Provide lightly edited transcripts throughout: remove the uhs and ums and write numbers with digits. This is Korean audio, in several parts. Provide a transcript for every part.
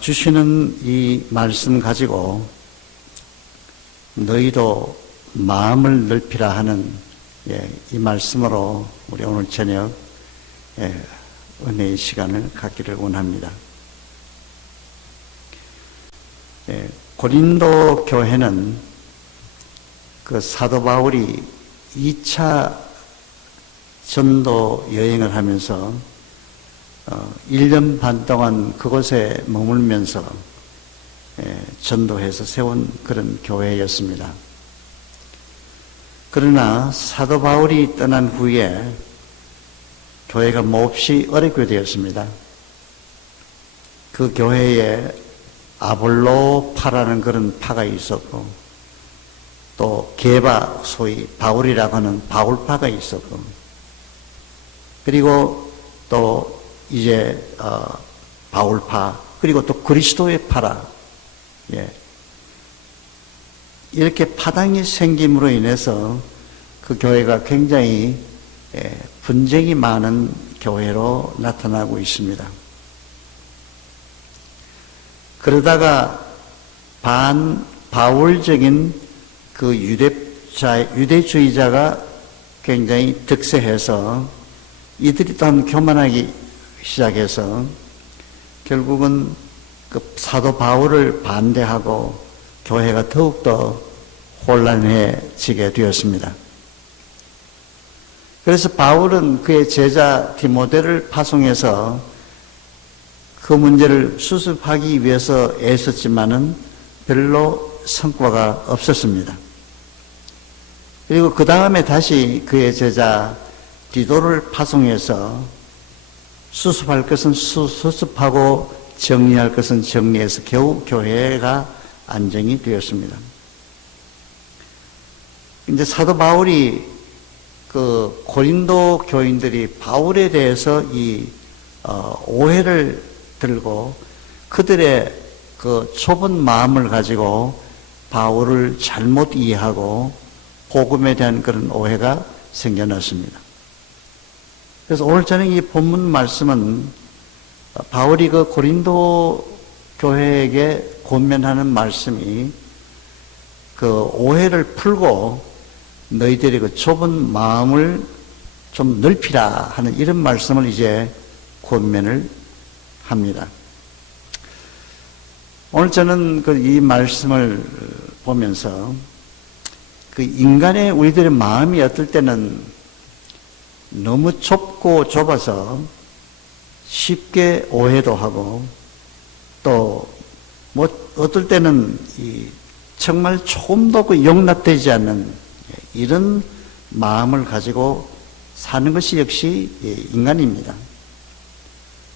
주시는 이 말씀 가지고 너희도 마음을 넓히라 하는 이 말씀으로 우리 오늘 저녁 은혜의 시간을 갖기를 원합니다. 고린도 교회는 그 사도 바울이 2차 전도 여행을 하면서 1년 반 동안 그곳에 머물면서 전도해서 세운 그런 교회였습니다. 그러나 사도 바울이 떠난 후에 교회가 몹시 어렵게 되었습니다. 그 교회에 아볼로파라는 그런 파가 있었고, 또 게바, 소위 바울이라고 하는 바울파가 있었고, 그리고 또 이제 바울파, 그리고 또 그리스도의 파라, 이렇게 파당이 생김으로 인해서 그 교회가 굉장히 분쟁이 많은 교회로 나타나고 있습니다. 그러다가 반바울적인 그 유대주의자가 굉장히 득세해서 이들이 또 한 교만하기 시작해서 결국은 그 사도 바울을 반대하고 교회가 더욱더 혼란해지게 되었습니다. 그래서 바울은 그의 제자 디모데를 파송해서 그 문제를 수습하기 위해서 애썼지만은 별로 성과가 없었습니다. 그리고 그 다음에 다시 그의 제자 디도를 파송해서 수습할 것은 수습하고 정리할 것은 정리해서 겨우 교회가 안정이 되었습니다. 이제 사도 바울이 그 고린도 교인들이 바울에 대해서 이 오해를 들고 그들의 그 좁은 마음을 가지고 바울을 잘못 이해하고 복음에 대한 그런 오해가 생겨났습니다. 그래서 오늘 저녁 이 본문 말씀은 바울이 그 고린도 교회에게 권면하는 말씀이 그 오해를 풀고 너희들이 그 좁은 마음을 좀 넓히라 하는 이런 말씀을 이제 권면을 합니다. 오늘 저는 그 이 말씀을 보면서 그 인간의 우리들의 마음이 어떨 때는 너무 좁고 좁아서 쉽게 오해도 하고 또 뭐 어떨 때는 정말 조금도 그 용납되지 않는 이런 마음을 가지고 사는 것이 역시 인간입니다.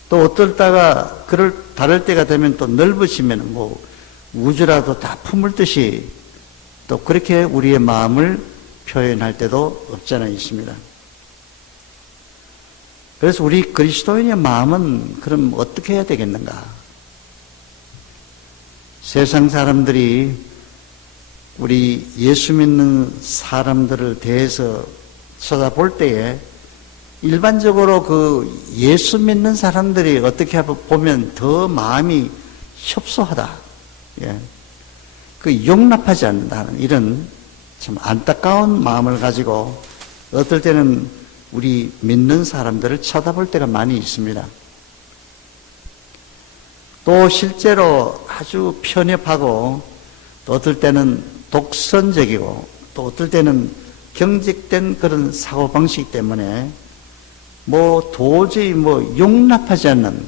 또 어떨 때가 다를 때가 되면 또 넓어지면 뭐 우주라도 다 품을 듯이 또 그렇게 우리의 마음을 표현할 때도 없잖아 있습니다. 그래서 우리 그리스도인의 마음은 그럼 어떻게 해야 되겠는가? 세상 사람들이 우리 예수 믿는 사람들을 대해서 쳐다볼 때에 일반적으로 그 예수 믿는 사람들이 어떻게 보면 더 마음이 협소하다. 그 용납하지 않는다는 이런 참 안타까운 마음을 가지고 어떨 때는 우리 믿는 사람들을 쳐다볼 때가 많이 있습니다. 또 실제로 아주 편협하고 또 어떨 때는 독선적이고 또 어떨 때는 경직된 그런 사고방식 때문에 뭐 도저히 용납하지 않는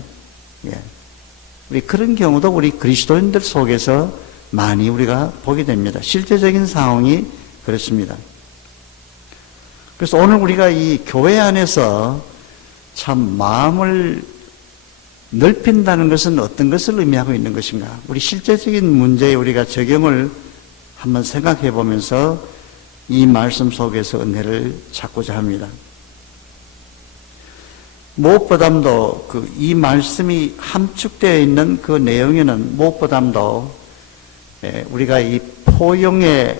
우리 그런 경우도 우리 그리스도인들 속에서 많이 우리가 보게 됩니다. 실제적인 상황이 그렇습니다. 그래서 오늘 우리가 이 교회 안에서 참 마음을 넓힌다는 것은 어떤 것을 의미하고 있는 것인가? 우리 실제적인 문제에 우리가 적용을 한번 생각해 보면서 이 말씀 속에서 은혜를 찾고자 합니다. 무엇보다도 이 말씀이 함축되어 있는 그 내용에는 무엇보다도 우리가 이 포용의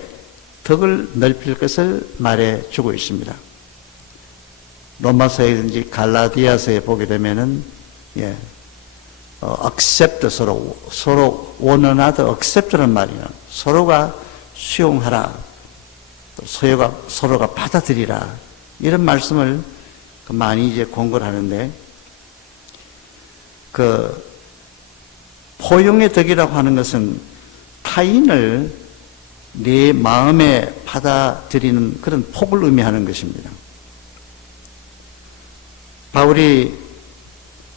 덕을 넓힐 것을 말해 주고 있습니다. 로마서에든지 갈라디아서에 보게 되면은 accept 서로 one another accept라는 말이야. 서로가 수용하라. 또 서로가 받아들이라. 이런 말씀을 많이 이제 공부를 하는데, 포용의 덕이라고 하는 것은 타인을 내 마음에 받아들이는 그런 폭을 의미하는 것입니다. 바울이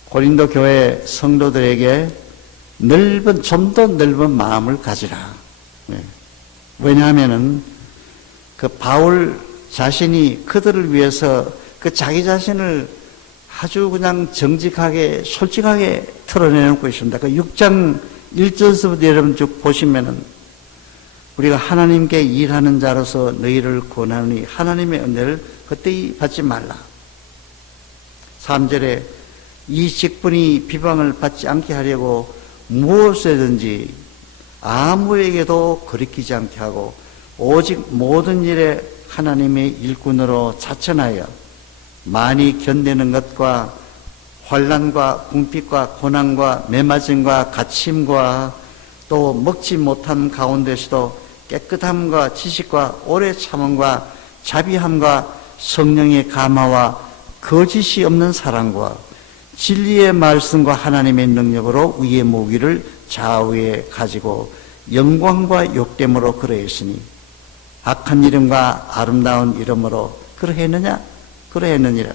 고린도 교회 성도들에게 좀 더 넓은 마음을 가지라. 왜냐하면은 바울 자신이 그들을 위해서 자기 자신을 아주 그냥 정직하게 솔직하게 털어내놓고 있습니다. 6장 1절서부터 여러분 쭉 보시면은 우리가 하나님께 일하는 자로서 너희를 권하노니 하나님의 은혜를 그때히 받지 말라. 3절에 이 직분이 비방을 받지 않게 하려고 무엇이든지 아무에게도 거리끼지 않게 하고 오직 모든 일에 하나님의 일꾼으로 자천하여 많이 견디는 것과 환난과 궁핍과 고난과 매맞음과 갇힘과 또 먹지 못한 가운데서도 깨끗함과 지식과 오래 참음과 자비함과 성령의 감화와 거짓이 없는 사랑과 진리의 말씀과 하나님의 능력으로 위의 무기를 좌우에 가지고 영광과 욕됨으로 그러했으니 악한 이름과 아름다운 이름으로 그러했느냐? 그러했느니라.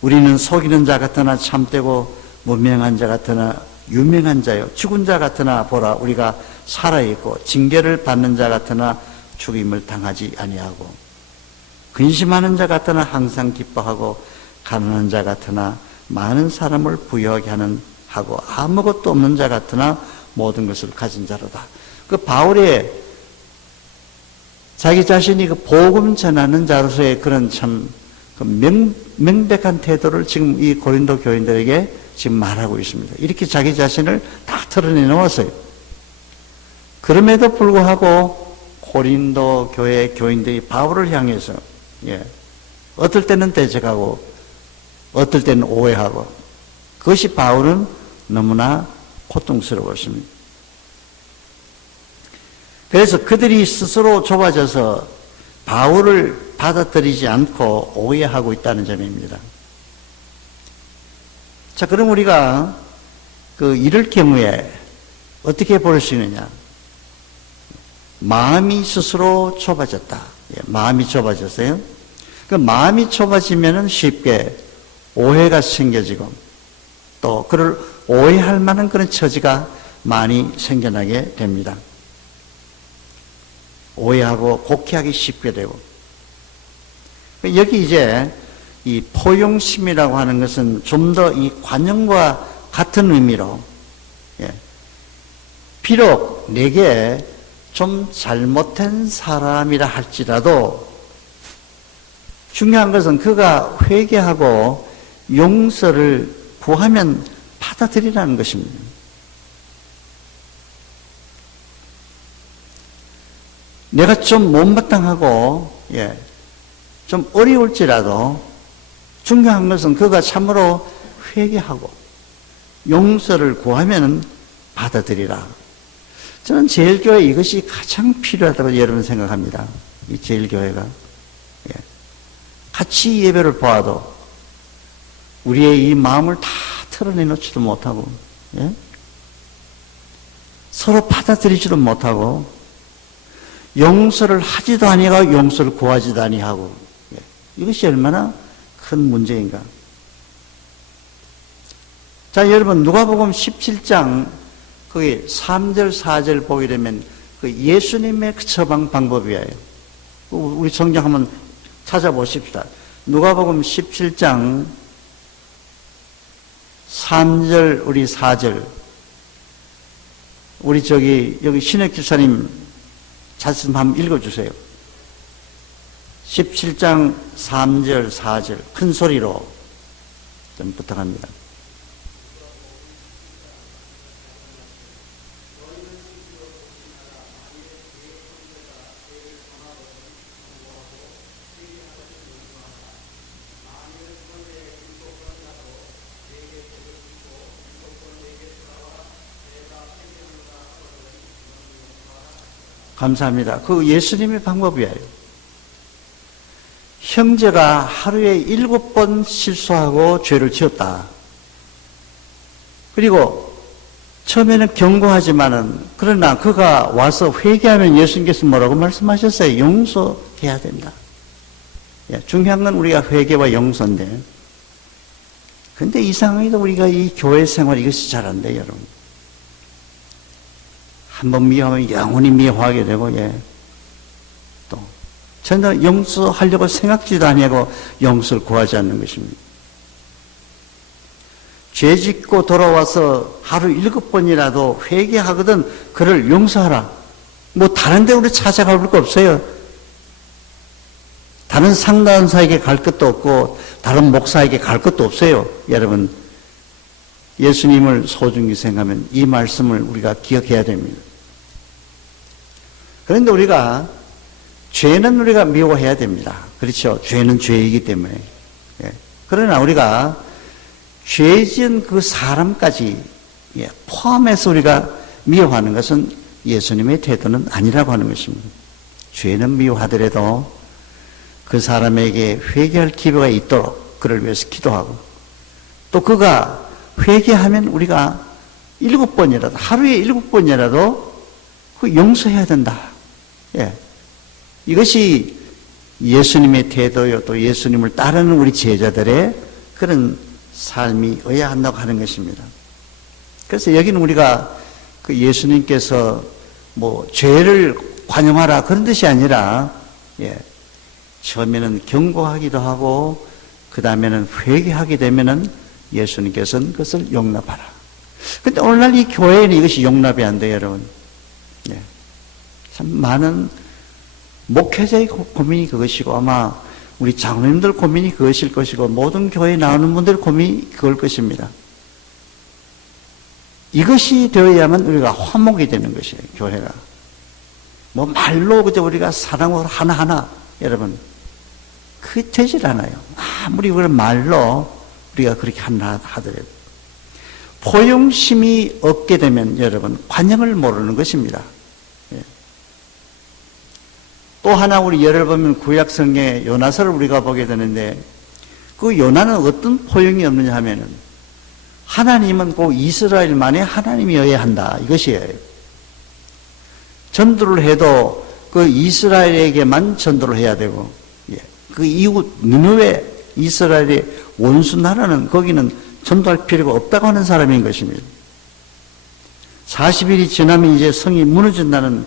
우리는 속이는 자 같으나 참되고 무명한 자 같으나 유명한 자요 죽은 자 같으나 보라 우리가 살아있고 징계를 받는 자 같으나 죽임을 당하지 아니하고 근심하는 자 같으나 항상 기뻐하고 가난한 자 같으나 많은 사람을 부유하게 하고 아무것도 없는 자 같으나 모든 것을 가진 자로다. 바울의 자기 자신이 복음 전하는 자로서의 그런 참 명백한 태도를 지금 이 고린도 교인들에게 지금 말하고 있습니다. 이렇게 자기 자신을 다 털어내놓았어요. 그럼에도 불구하고 고린도 교회 교인들이 바울을 향해서 어떨 때는 대적하고 어떨 때는 오해하고 그것이 바울은 너무나 고통스러웠습니다. 그래서 그들이 스스로 좁아져서 바울을 받아들이지 않고 오해하고 있다는 점입니다. 자, 그럼 우리가 이럴 경우에 어떻게 볼 수 있느냐? 마음이 스스로 좁아졌다. 마음이 좁아졌어요. 마음이 좁아지면은 쉽게 오해가 생겨지고 또 그를 오해할 만한 그런 처지가 많이 생겨나게 됩니다. 오해하고 곡해하기 쉽게 되고 여기 이제 이 포용심이라고 하는 것은 좀 더 이 관용과 같은 의미로 비록 내게 좀 잘못된 사람이라 할지라도 중요한 것은 그가 회개하고 용서를 구하면 받아들이라는 것입니다. 내가 좀 못마땅하고 좀 어려울지라도 중요한 것은 그가 참으로 회개하고 용서를 구하면 받아들이라. 저는 제일교회 이것이 가장 필요하다고 여러분 생각합니다. 이 제일교회가 같이 예배를 보아도 우리의 이 마음을 다 털어내놓지도 못하고 서로 받아들이지도 못하고 용서를 하지도 아니하고 용서를 구하지도 아니하고 이것이 얼마나 큰 문제인가. 자, 여러분 누가복음 17장 거기 3절 4절 보게 되면 예수님의 처방 방법이에요. 우리 성경 한번 찾아보십시다. 누가복음 17장 3절 우리 4절 우리 여기 신혁 집사님 말씀 한번 읽어주세요. 17장 3절 4절 큰 소리로 좀 부탁합니다. 감사합니다. 그 예수님의 방법이에요. 형제가 하루에 7번 실수하고 죄를 지었다. 그리고 처음에는 경고하지만은 그러나 그가 와서 회개하면 예수님께서 뭐라고 말씀하셨어요? 용서해야 된다. 중요한 건 우리가 회개와 용서인데, 근데 이상하게도 우리가 이 교회 생활 이것이 잘 안 돼요, 여러분. 한번 미워하면 영원히 미워하게 되고, 또 전혀 용서하려고 생각지도 아니하고 용서를 구하지 않는 것입니다. 죄 짓고 돌아와서 하루 7번이라도 회개하거든 그를 용서하라. 뭐 다른 데 우리 찾아갈 거 없어요. 다른 상담사에게 갈 것도 없고 다른 목사에게 갈 것도 없어요. 여러분, 예수님을 소중히 생각하면 이 말씀을 우리가 기억해야 됩니다. 그런데 우리가 죄는 우리가 미워해야 됩니다. 그렇죠? 죄는 죄이기 때문에. 그러나 우리가 죄 지은 그 사람까지 포함해서 우리가 미워하는 것은 예수님의 태도는 아니라고 하는 것입니다. 죄는 미워하더라도 그 사람에게 회개할 기회가 있도록 그를 위해서 기도하고, 또 그가 회개하면 우리가 7번이라도, 하루에 7번이라도 그 용서해야 된다. 이것이 예수님의 태도요, 또 예수님을 따르는 우리 제자들의 그런 삶이어야 한다고 하는 것입니다. 그래서 여기는 우리가 그 예수님께서 뭐 죄를 관용하라 그런 뜻이 아니라, 처음에는 경고하기도 하고 그 다음에는 회개하게 되면은 예수님께서는 그것을 용납하라. 근데 오늘날 이 교회에는 이것이 용납이 안 돼요, 여러분. 참 많은 목회자의 고민이 그것이고, 아마 우리 장로님들 고민이 그것일 것이고, 모든 교회에 나오는 분들 고민이 그걸 것입니다. 이것이 되어야만 우리가 화목이 되는 것이에요, 교회가. 뭐 말로 그저 우리가 사랑으로 하나하나, 여러분, 그게 되질 않아요. 아무리 그런 말로 우리가 그렇게 하나 하더라도. 포용심이 없게 되면 여러분, 관용을 모르는 것입니다. 또 하나 우리 예를 보면 구약성경의 요나서를 우리가 보게 되는데, 그 요나는 어떤 포용이 없느냐 하면은, 하나님은 꼭 이스라엘만의 하나님이어야 한다, 이것이에요. 전도를 해도 그 이스라엘에게만 전도를 해야 되고, 그 이웃 니느웨, 이스라엘의 원수 나라는 거기는 전도할 필요가 없다고 하는 사람인 것입니다. 40일이 지나면 이제 성이 무너진다는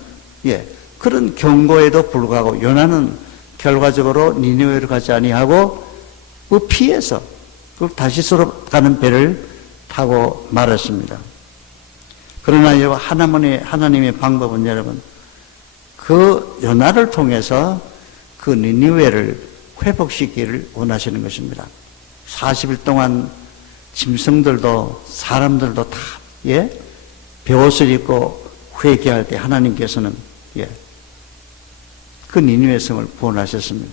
그런 경고에도 불구하고 요나는 결과적으로 니느웨로 가지 아니하고 그 피해서 그 다시스로 가는 배를 타고 말았습니다. 그러나 하나님의 방법은 여러분, 그 요나를 통해서 그 니느웨를 회복시키기를 원하시는 것입니다. 40일 동안 짐승들도 사람들도 다 베옷을 입고 회개할 때 하나님께서는 그 니느웨 성을 구원하셨습니다.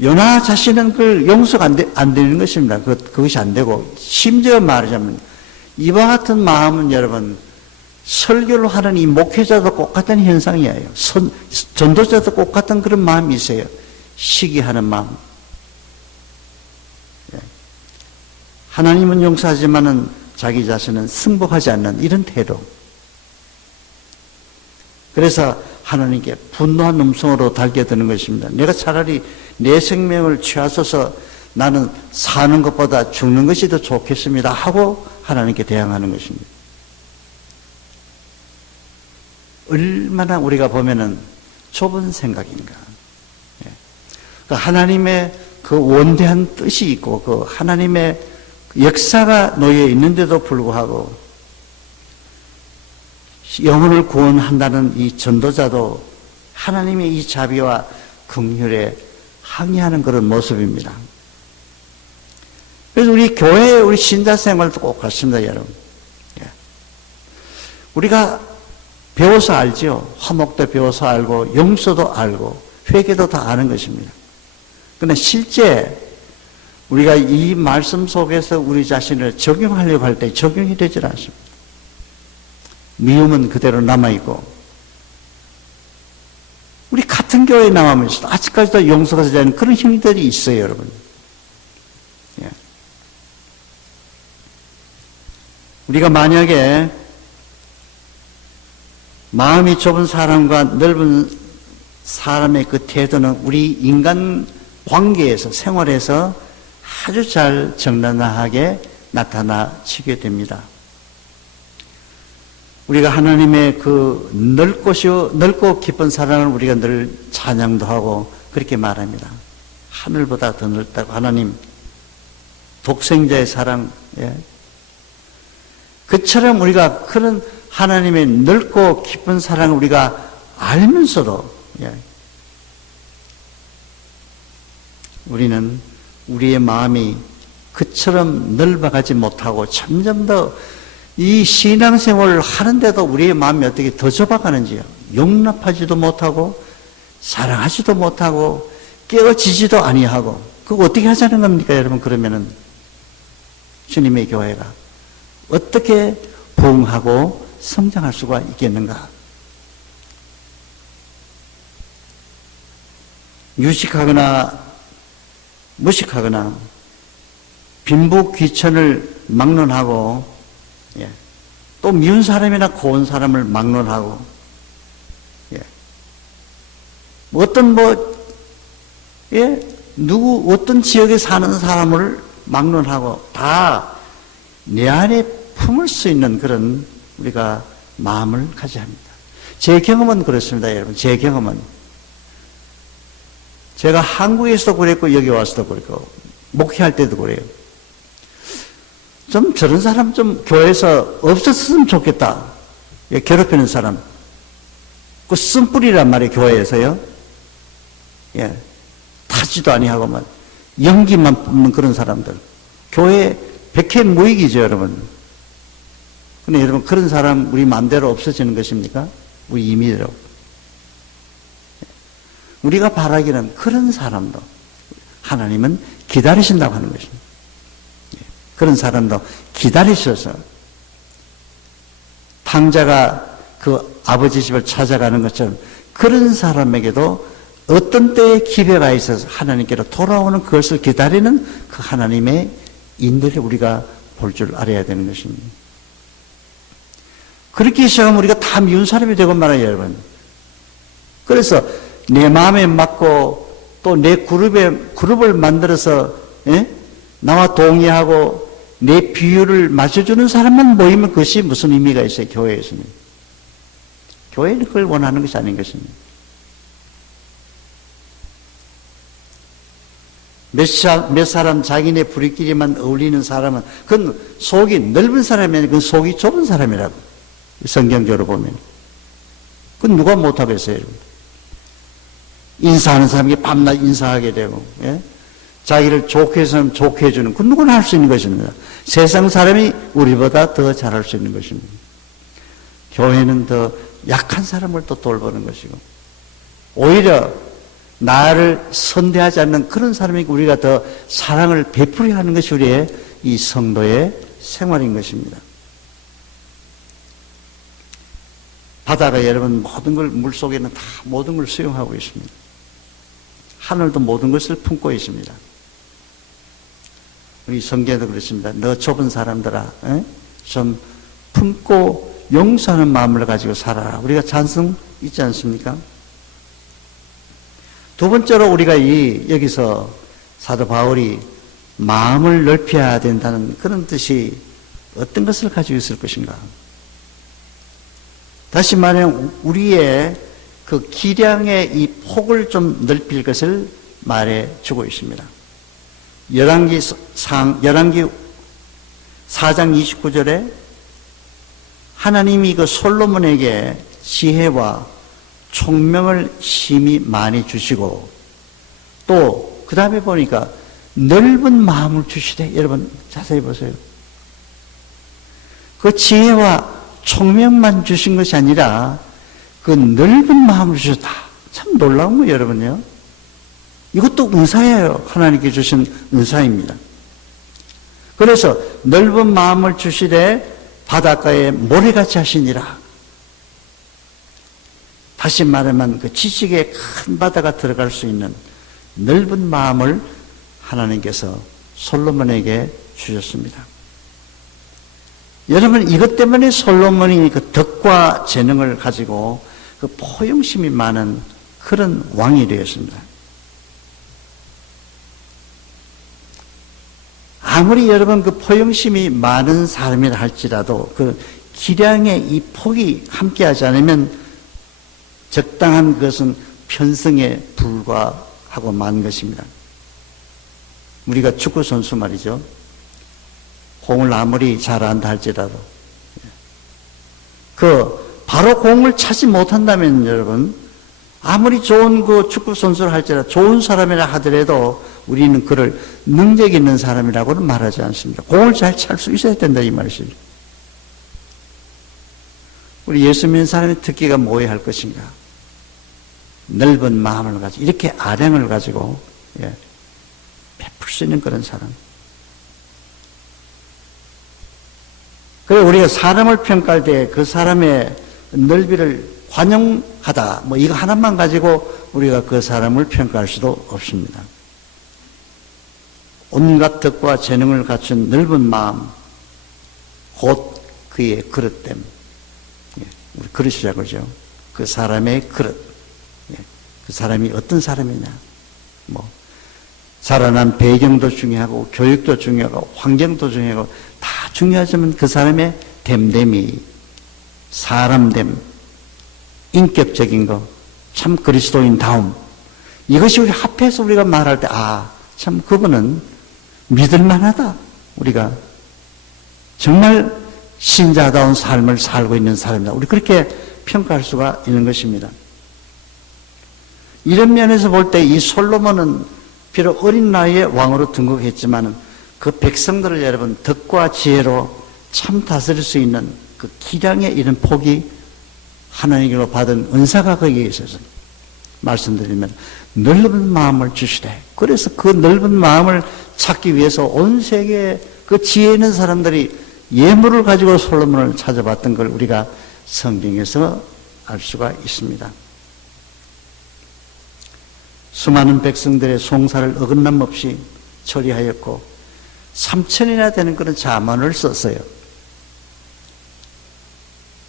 요나 자신은 그걸 용서가 안 되는 것입니다. 그것이 안 되고, 심지어 말하자면 이와 같은 마음은 여러분, 설교를 하는 이 목회자도 똑같은 현상이에요. 전도자도 똑같은 그런 마음이 있어요. 시기하는 마음. 하나님은 용서하지만은 자기 자신은 승복하지 않는 이런 태도. 그래서 하나님께 분노한 음성으로 달겨드는 것입니다. 내가 차라리 내 생명을 취하소서, 나는 사는 것보다 죽는 것이 더 좋겠습니다 하고 하나님께 대항하는 것입니다. 얼마나 우리가 보면은 좁은 생각인가. 그 하나님의 그 원대한 뜻이 있고 그 하나님의 역사가 놓여 있는데도 불구하고 영혼을 구원한다는 이 전도자도 하나님의 이 자비와 긍휼에 항의하는 그런 모습입니다. 그래서 우리 교회, 우리 신자 생활도 꼭 같습니다, 여러분. 우리가 배워서 알죠. 화목도 배워서 알고, 용서도 알고, 회개도 다 아는 것입니다. 그러나 실제 우리가 이 말씀 속에서 우리 자신을 적용하려고 할 때 적용이 되질 않습니다. 미움은 그대로 남아있고, 우리 같은 교회에 남아면서도 아직까지도 용서가 되지 않는 그런 형들이 있어요, 여러분. 예. 우리가 만약에 마음이 좁은 사람과 넓은 사람의 그 태도는 우리 인간 관계에서, 생활에서 아주 잘 적나라하게 나타나지게 됩니다. 우리가 하나님의 그 넓고 깊은 사랑을 우리가 늘 찬양도 하고 그렇게 말합니다. 하늘보다 더 넓다고. 하나님 독생자의 사랑, 예. 그처럼 우리가 그런 하나님의 넓고 깊은 사랑을 우리가 알면서도, 예. 우리는 우리의 마음이 그처럼 넓어가지 못하고 점점 더 이 신앙생활을 하는데도 우리의 마음이 어떻게 더 좁아가는지요. 용납하지도 못하고 사랑하지도 못하고 깨어지지도 아니하고, 그거 어떻게 하자는 겁니까, 여러분? 그러면은 주님의 교회가 어떻게 부흥하고 성장할 수가 있겠는가? 유식하거나 무식하거나 빈부 귀천을 막론하고, 예. 또 미운 사람이나 고운 사람을 막론하고, 예. 어떤 지역에 사는 사람을 막론하고 다 내 안에 품을 수 있는 그런 우리가 마음을 가져야 합니다. 제 경험은 그렇습니다, 여러분. 제 경험은 제가 한국에서도 그랬고 여기 와서도 그랬고 목회할 때도 그래요. 좀 저런 사람 좀 교회에서 없었으면 좋겠다. 괴롭히는 사람. 그 쓴뿌리란 말이에요, 교회에서요. 예. 타지도 아니하고만 연기만 뽑는 그런 사람들. 교회 백해무익이죠, 여러분. 근데 여러분, 그런 사람 우리 마음대로 없어지는 것입니까? 우리 임의대로. 우리가 바라기는 그런 사람도 하나님은 기다리신다고 하는 것입니다. 그런 사람도 기다리셔서 탕자가 그 아버지 집을 찾아가는 것처럼 그런 사람에게도 어떤 때에 기회가 있어서 하나님께로 돌아오는 그것을 기다리는 그 하나님의 인들을 우리가 볼 줄 알아야 되는 것입니다. 그렇게 시작하면 우리가 다 미운 사람이 되고 말아요, 여러분. 그래서 내 마음에 맞고 또 내 그룹을 만들어서, 예? 나와 동의하고 내 비율을 맞춰주는 사람만 모이면 그것이 무슨 의미가 있어요, 교회에서는. 교회는 그걸 원하는 것이 아닌 것입니다. 몇 사람 자기네 부리끼리만 어울리는 사람은 그건 속이 넓은 사람이 아니라 그건 속이 좁은 사람이라고. 성경적으로 보면. 그건 누가 못하겠어요, 여러분. 인사하는 사람에게 밤낮 인사하게 되고, 예? 자기를 좋게 해서는 좋게 해주는, 그 누구나 할 수 있는 것입니다. 세상 사람이 우리보다 더 잘할 수 있는 것입니다. 교회는 더 약한 사람을 또 돌보는 것이고, 오히려 나를 선대하지 않는 그런 사람에게 우리가 더 사랑을 베풀어야 하는 것이 우리의 이 성도의 생활인 것입니다. 바다가 여러분 모든 걸, 물속에는 다 모든 걸 수용하고 있습니다. 하늘도 모든 것을 품고 있습니다. 우리 성경에도 그렇습니다. 너 좁은 사람들아, 좀 품고 용서하는 마음을 가지고 살아라. 우리가 찬송 있지 않습니까? 두 번째로 우리가 여기서 사도 바울이 마음을 넓혀야 된다는 그런 뜻이 어떤 것을 가지고 있을 것인가? 다시 말하면 우리의 그 기량의 이 폭을 좀 넓힐 것을 말해 주고 있습니다. 열왕기 4장 29절에 하나님이 그 솔로몬에게 지혜와 총명을 심히 많이 주시고 또 그 다음에 보니까 넓은 마음을 주시되, 여러분 자세히 보세요. 그 지혜와 총명만 주신 것이 아니라 그 넓은 마음을 주셨다. 참 놀라운 거예요, 여러분요. 이것도 은사예요. 하나님께 주신 은사입니다. 그래서 넓은 마음을 주시되 바닷가에 모래같이 하시니라. 다시 말하면 그 지식의 큰 바다가 들어갈 수 있는 넓은 마음을 하나님께서 솔로몬에게 주셨습니다. 여러분, 이것 때문에 솔로몬이 그 덕과 재능을 가지고 그 포용심이 많은 그런 왕이 되었습니다. 아무리 여러분 그 포용심이 많은 사람이라 할지라도 그 기량의 이 폭이 함께하지 않으면 적당한 것은 편성에 불과하고 만 것입니다. 우리가 축구 선수 말이죠. 공을 아무리 잘한다 할지라도 바로 공을 차지 못한다면 여러분, 아무리 좋은 그 축구 선수를 할지라도 좋은 사람이라 하더라도 우리는 그를 능력 있는 사람이라고는 말하지 않습니다. 공을 잘 찰 수 있어야 된다 이 말이죠. 우리 예수 믿는 사람의 특기가 뭐여야 할 것인가? 넓은 마음을 가지고 이렇게 아량을 가지고 베풀 수 있는 그런 사람. 그리고 우리가 사람을 평가할 때 그 사람의 넓이를 관용하다, 이거 하나만 가지고 우리가 그 사람을 평가할 수도 없습니다. 온갖 덕과 재능을 갖춘 넓은 마음, 곧 그의 그릇됨. 우리 그릇이라고 그러죠. 그 사람의 그릇. 그 사람이 어떤 사람이냐. 자라난 배경도 중요하고, 교육도 중요하고, 환경도 중요하고, 다 중요하지만 그 사람의 됨됨이, 사람됨, 인격적인 거, 참 그리스도인다움. 이것이 우리 합해서 우리가 말할 때, 참 그분은 믿을만하다. 우리가 정말 신자다운 삶을 살고 있는 사람이다. 우리 그렇게 평가할 수가 있는 것입니다. 이런 면에서 볼 때 이 솔로몬은 비록 어린 나이에 왕으로 등극했지만 그 백성들을 여러분 덕과 지혜로 참 다스릴 수 있는 그 기량의 이런 폭이 하나님께로 받은 은사가 거기에 있어서 말씀드리면 넓은 마음을 주시되, 그래서 그 넓은 마음을 찾기 위해서 온 세계에 그 지혜 있는 사람들이 예물을 가지고 솔로몬을 찾아봤던 걸 우리가 성경에서 알 수가 있습니다. 수많은 백성들의 송사를 어긋남 없이 처리하였고 3,000이나 되는 그런 자문을 썼어요.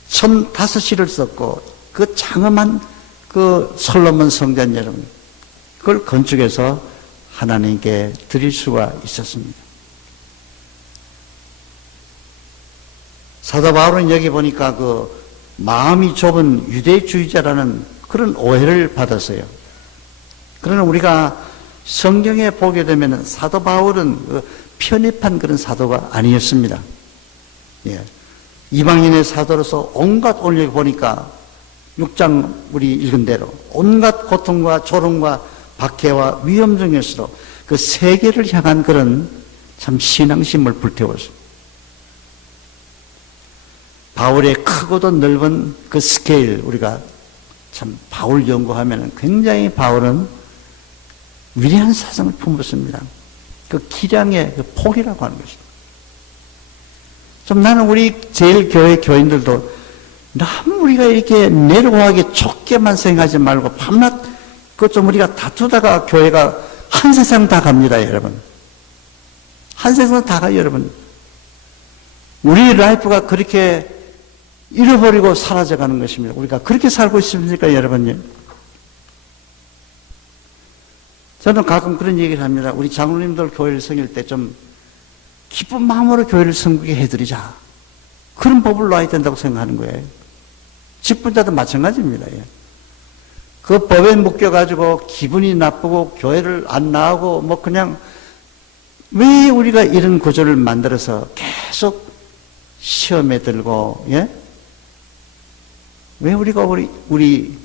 1,005시를 썼고 그 장엄한 그 솔로몬 성전 여러분, 그걸 건축해서 하나님께 드릴 수가 있었습니다. 사도 바울은 여기 보니까 그 마음이 좁은 유대주의자라는 그런 오해를 받았어요. 그러나 우리가 성경에 보게 되면 사도 바울은 그 편협한 그런 사도가 아니었습니다. 이방인의 사도로서 온갖 오늘 보니까 6장 우리 읽은 대로 온갖 고통과 조롱과 박해와 위험 중에서도 그 세계를 향한 그런 참 신앙심을 불태웠습니다. 바울의 크고도 넓은 그 스케일, 우리가 참 바울 연구하면 굉장히 바울은 위대한 사상을 품었습니다. 그 기량의 그 폭이라고 하는 것입니다. 좀 나는 우리 제일 교회 교인들도 너무 우리가 이렇게 내려고하게 좁게만 생각하지 말고 밤낮 그것 좀 우리가 다투다가 교회가 한 세상 다 갑니다, 여러분. 한 세상 다 가요, 여러분. 우리 라이프가 그렇게 잃어버리고 사라져가는 것입니다. 우리가 그렇게 살고 있습니까, 여러분요? 저는 가끔 그런 얘기를 합니다. 우리 장로님들 교회를 섬길 때 좀 기쁜 마음으로 교회를 섬기게 해드리자. 그런 법을 놔야 된다고 생각하는 거예요. 직분자도 마찬가지입니다. 그 법에 묶여가지고 기분이 나쁘고 교회를 안 나오고 그냥 왜 우리가 이런 구조를 만들어서 계속 시험에 들고, 왜 우리가 우리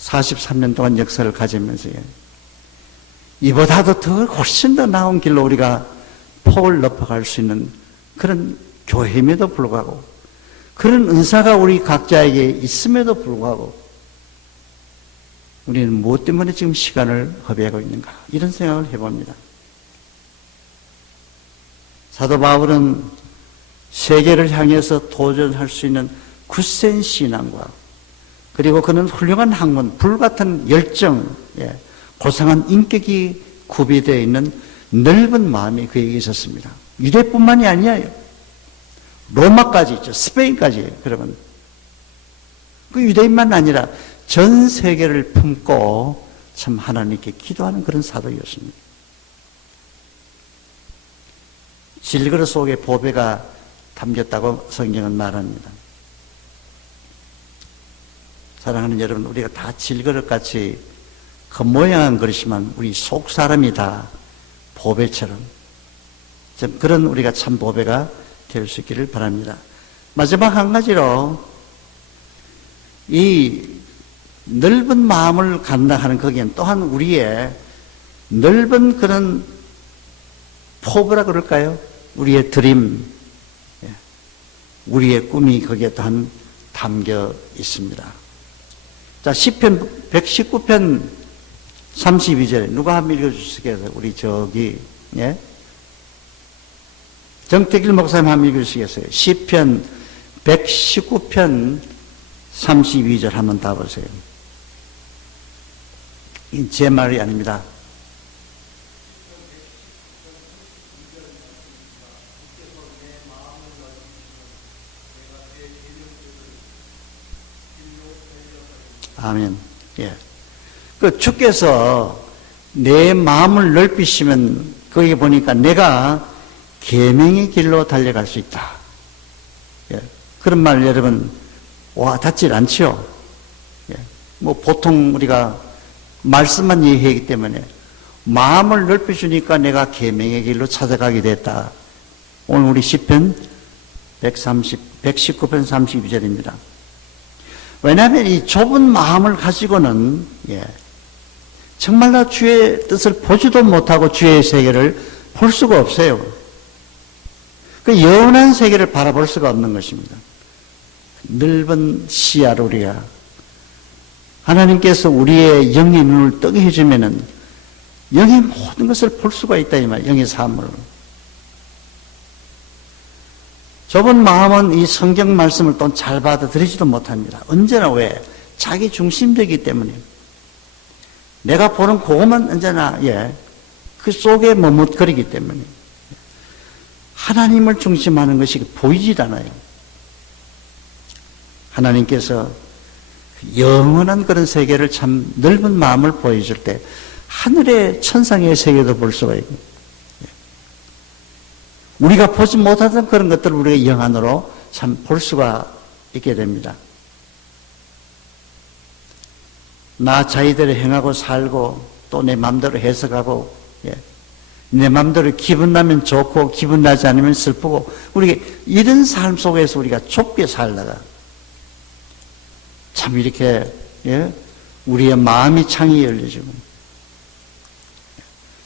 43년 동안 역사를 가지면서 이보다도 더 훨씬 더 나은 길로 우리가 폭을 높여갈 수 있는 그런 교회임에도 불구하고 그런 은사가 우리 각자에게 있음에도 불구하고 우리는 무엇 때문에 지금 시간을 허비하고 있는가, 이런 생각을 해봅니다. 사도 바울은 세계를 향해서 도전할 수 있는 굳센 신앙과 그리고 그는 훌륭한 학문, 불같은 열정, 고상한 인격이 구비되어 있는 넓은 마음이 그에게 있었습니다. 유대뿐만이 아니에요. 로마까지 있죠. 스페인까지. 그러면 그 유대인만 아니라 전 세계를 품고 참 하나님께 기도하는 그런 사도였습니다. 질그릇 속에 보배가 담겼다고 성경은 말합니다. 사랑하는 여러분, 우리가 다 질그릇같이 겉모양한 그릇이지만 우리 속 사람이 다 보배처럼 좀 그런 우리가 참 보배가 될 수 있기를 바랍니다. 마지막 한 가지로 이 넓은 마음을 갖는다 하는 거기엔 또한 우리의 넓은 그런 포부라 그럴까요? 우리의 드림, 우리의 꿈이 거기에 또한 담겨 있습니다. 자, 시편 119편 32절에 누가 한번 읽어주시겠어요? 우리 저기 정택일 목사님 한번 읽어주시겠어요? 시편 119편 32절 한번 다 보세요. 제 말이 아닙니다. 아멘. 예. 그 주께서 내 마음을 넓히시면 거기 보니까 내가 계명의 길로 달려갈 수 있다. 예. 그런 말 여러분 와 닿질 않죠. 예. 뭐 보통 우리가 말씀만 이해하기 때문에 마음을 넓혀주니까 내가 계명의 길로 찾아가게 됐다. 오늘 우리 시편 119편 32절입니다. 왜냐하면 이 좁은 마음을 가지고는 정말로 주의 뜻을 보지도 못하고 주의 세계를 볼 수가 없어요. 그 영원한 세계를 바라볼 수가 없는 것입니다. 넓은 시야로 우리가 하나님께서 우리의 영의 눈을 뜨게 해주면은 영의 모든 것을 볼 수가 있다 이 말, 영의 사물을. 좁은 마음은 이 성경 말씀을 또 잘 받아들이지도 못합니다. 언제나 왜? 자기 중심되기 때문에. 내가 보는 그것만 언제나 그 속에 머뭇거리기 때문에. 하나님을 중심하는 것이 보이질 않아요. 하나님께서 영원한 그런 세계를 참 넓은 마음을 보여줄 때 하늘의 천상의 세계도 볼 수가 있고 우리가 보지 못하던 그런 것들을 우리가 영안으로 참 볼 수가 있게 됩니다. 나 자기대로 행하고 살고 또 내 마음대로 해석하고 내 마음대로 기분 나면 좋고 기분 나지 않으면 슬프고 우리가 이런 삶 속에서 우리가 좁게 살다가 참 이렇게 우리의 마음이 창이 열려지고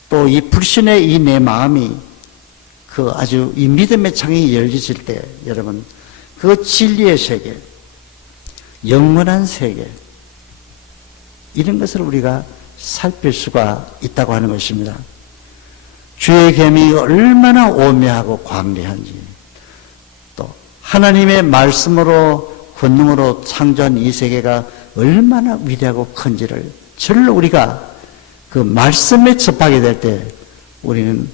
또 이 불신의 이 내 마음이 그 아주 이 믿음의 창이 열려질 때 여러분 그 진리의 세계, 영원한 세계 이런 것을 우리가 살필 수가 있다고 하는 것입니다. 주의 계명이 얼마나 오묘하고 광대한지 또 하나님의 말씀으로 권능으로 창조한 이 세계가 얼마나 위대하고 큰지를 절로 우리가 그 말씀에 접하게 될 때 우리는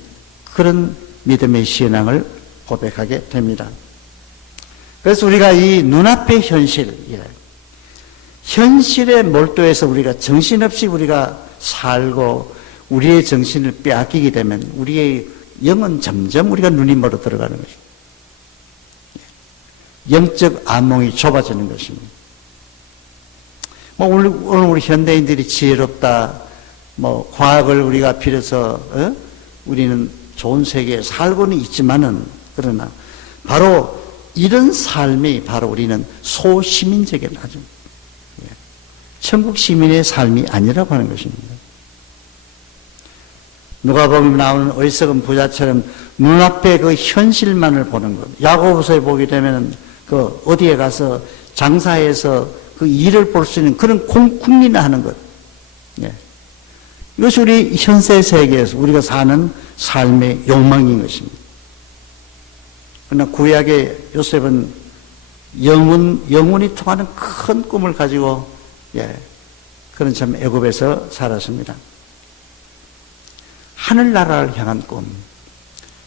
그런 믿음의 신앙을 고백하게 됩니다. 그래서 우리가 이 눈앞의 현실, 현실에 몰두해서 우리가 정신없이 우리가 살고 우리의 정신을 빼앗기게 되면 우리의 영은 점점 우리가 눈이 멀어 들어가는 것입니다. 영적 안목이 좁아지는 것입니다. 오늘 우리 현대인들이 지혜롭다, 과학을 우리가 빌어서 우리는 좋은 세계에 살고는 있지만은 그러나 바로 이런 삶이 바로 우리는 소시민적인 아주 천국 시민의 삶이 아니라고 하는 것입니다. 누가복음에 나오는 어리석은 부자처럼 눈앞에 그 현실만을 보는 것. 야고보서에 보게 되면 그 어디에 가서 장사해서 그 일을 볼 수 있는 그런 국민화하는 것. 이것이 우리 현세 세계에서 우리가 사는 삶의 욕망인 것입니다. 그러나 구약의 요셉은 영혼이 통하는 큰 꿈을 가지고, 그런 참 애굽에서 살았습니다. 하늘나라를 향한 꿈,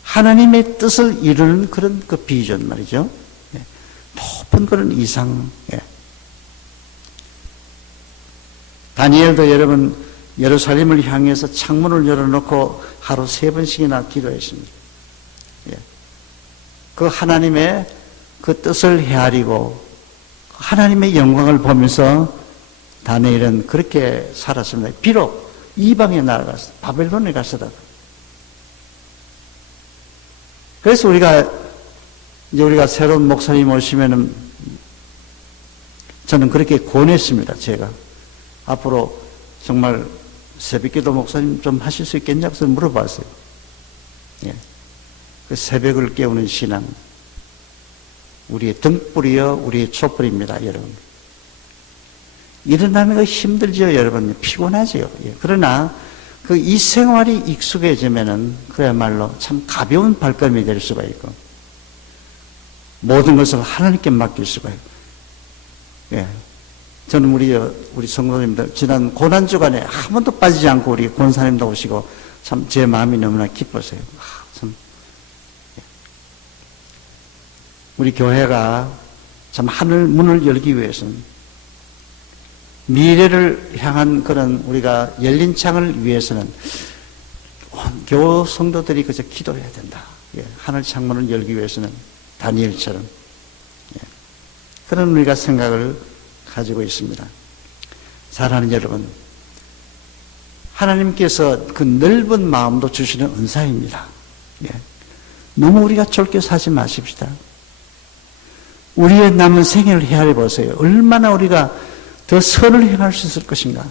하나님의 뜻을 이루는 그런 그 비전 말이죠. 높은 그런 이상. 다니엘도 여러분, 예루살렘을 향해서 창문을 열어놓고 하루 3번씩이나 기도했습니다. 그 하나님의 그 뜻을 헤아리고 하나님의 영광을 보면서 다니엘은 그렇게 살았습니다. 비록 이방에 나아갔어, 바벨론에 갔어도. 그래서 우리가 새로운 목사님 오시면은 저는 그렇게 권했습니다. 제가 앞으로 정말 새벽기도 목사님 좀 하실 수 있겠냐고 물어봤어요. 그 새벽을 깨우는 신앙, 우리의 등불이요, 우리의 촛불입니다, 여러분. 일어나는 거 힘들죠, 여러분. 피곤하죠. 그러나 그 이 생활이 익숙해지면은 그야말로 참 가벼운 발걸음이 될 수가 있고 모든 것을 하나님께 맡길 수가 있고. 저는 우리 성도님들 지난 고난 주간에 한 번도 빠지지 않고 우리 권사님도 오시고 참 제 마음이 너무나 기뻤어요. 우리 교회가 참 하늘 문을 열기 위해서는 미래를 향한 그런 우리가 열린 창을 위해서는 교우 성도들이 그저 기도해야 된다. 하늘 창문을 열기 위해서는 다니엘처럼 그런 우리가 생각을 가지고 있습니다. 사랑하는 여러분, 하나님께서 그 넓은 마음도 주시는 은사입니다. 너무 우리가 좁게 사지 마십시다. 우리의 남은 생애를 헤아려 보세요. 얼마나 우리가 더 선을 행할 수 있을 것인가?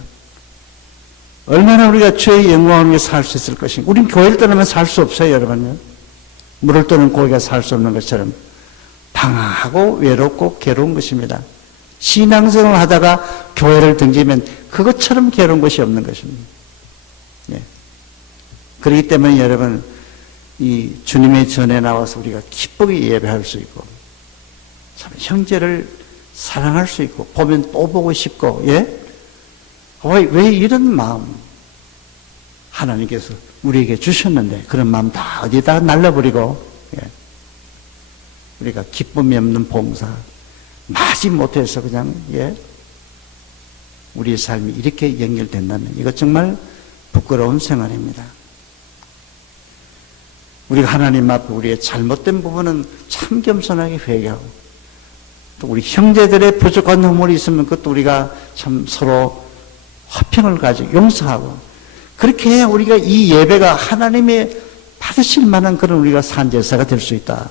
얼마나 우리가 주의 영광을 위해 살 수 있을 것인가? 우린 교회를 떠나면 살 수 없어요, 여러분요. 물을 떠는 고기가 살 수 없는 것처럼 방황하고 외롭고 괴로운 것입니다. 신앙생활을 하다가 교회를 등지면 그것처럼 괴로운 것이 없는 것입니다. 그렇기 때문에 여러분, 이 주님의 전에 나와서 우리가 기쁘게 예배할 수 있고 참 형제를 사랑할 수 있고 보면 또 보고 싶고 왜 이런 마음 하나님께서 우리에게 주셨는데 그런 마음 다 어디다 날려버리고 우리가 기쁨이 없는 봉사 마지 못해서 그냥 우리의 삶이 이렇게 연결된다면 이거 정말 부끄러운 생활입니다. 우리가 하나님 앞에 우리의 잘못된 부분은 참 겸손하게 회개하고 또 우리 형제들의 부족한 허물이 있으면 그것도 우리가 참 서로 화평을 가지고 용서하고 그렇게 해야 우리가 이 예배가 하나님의 받으실 만한 그런 우리가 산제사가 될 수 있다.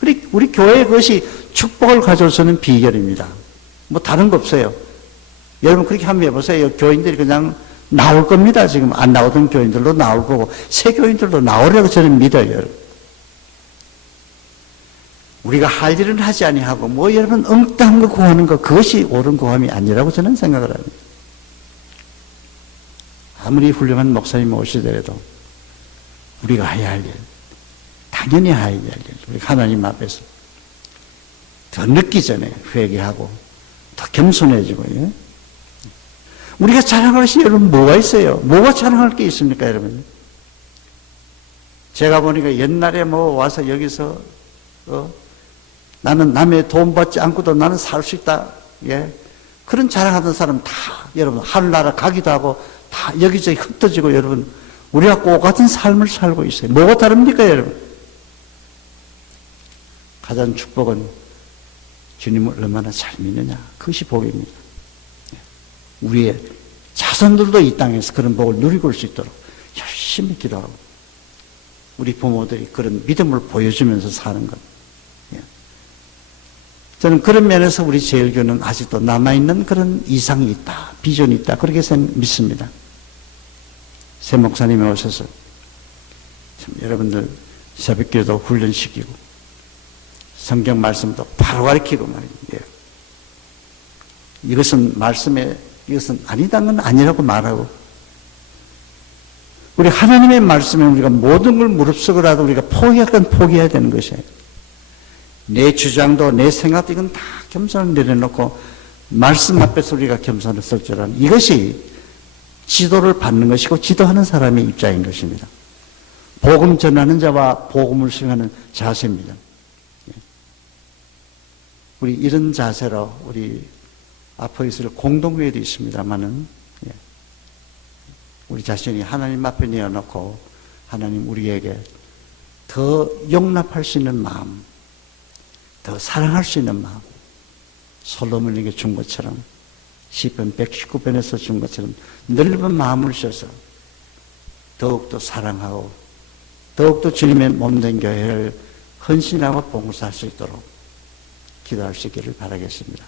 우리 교회의 그것이 축복을 가져올 수 있는 비결입니다. 뭐 다른 거 없어요. 여러분 그렇게 한번 해보세요. 교인들이 그냥 나올 겁니다. 지금 안 나오던 교인들도 나올 거고 새 교인들도 나오려고 저는 믿어요. 우리가 할 일은 하지 아니하고 뭐 여러분 엉뚱한 거 구하는 거 그것이 옳은 구함이 아니라고 저는 생각을 합니다. 아무리 훌륭한 목사님이 오시더라도 우리가 해야 할 일, 당연히 해야 할 일, 우리 하나님 앞에서 더 늦기 전에 회개하고 더 겸손해지고 우리가 자랑할 것이 여러분 뭐가 있어요? 뭐가 자랑할 게 있습니까, 여러분? 제가 보니까 옛날에 뭐 와서 여기서 나는 남의 도움 받지 않고도 나는 살 수 있다. 그런 자랑하던 사람 다 여러분 하늘나라 가기도 하고 다 여기저기 흩어지고 여러분 우리가 꼭 같은 삶을 살고 있어요. 뭐가 다릅니까, 여러분? 가장 축복은 주님을 얼마나 잘 믿느냐. 그것이 복입니다. 우리의 자손들도 이 땅에서 그런 복을 누리고 올 수 있도록 열심히 기도하고 우리 부모들이 그런 믿음을 보여주면서 사는 것. 저는 그런 면에서 우리 제일교는 아직도 남아있는 그런 이상이 있다, 비전이 있다, 그렇게 믿습니다. 새 목사님이 오셔서 참 여러분들 새벽기도 훈련시키고 성경 말씀도 바로 가르치고 말이에요. 이것은 말씀에 이것은 아니다는 건 아니라고 말하고 우리 하나님의 말씀에 우리가 모든 걸 무릅쓰고라도 우리가 포기할 건 포기해야 되는 것이에요. 내 주장도 내 생각도 이건 다 겸손을 내려놓고 말씀 앞에서 우리가 겸손을 쓸 줄 아는 이것이 지도를 받는 것이고 지도하는 사람의 입장인 것입니다. 복음 전하는 자와 복음을 수행하는 자세입니다. 우리 이런 자세로 우리 앞으로 있을 공동회도 있습니다만은 우리 자신이 하나님 앞에 내어놓고 하나님 우리에게 더 용납할 수 있는 마음, 더 사랑할 수 있는 마음, 솔로몬에게 준 것처럼 시편 119편에서 준 것처럼 넓은 마음을 주셔서 더욱더 사랑하고 더욱더 주님의 몸된 교회를 헌신하고 봉사할 수 있도록 기도할 수 있기를 바라겠습니다.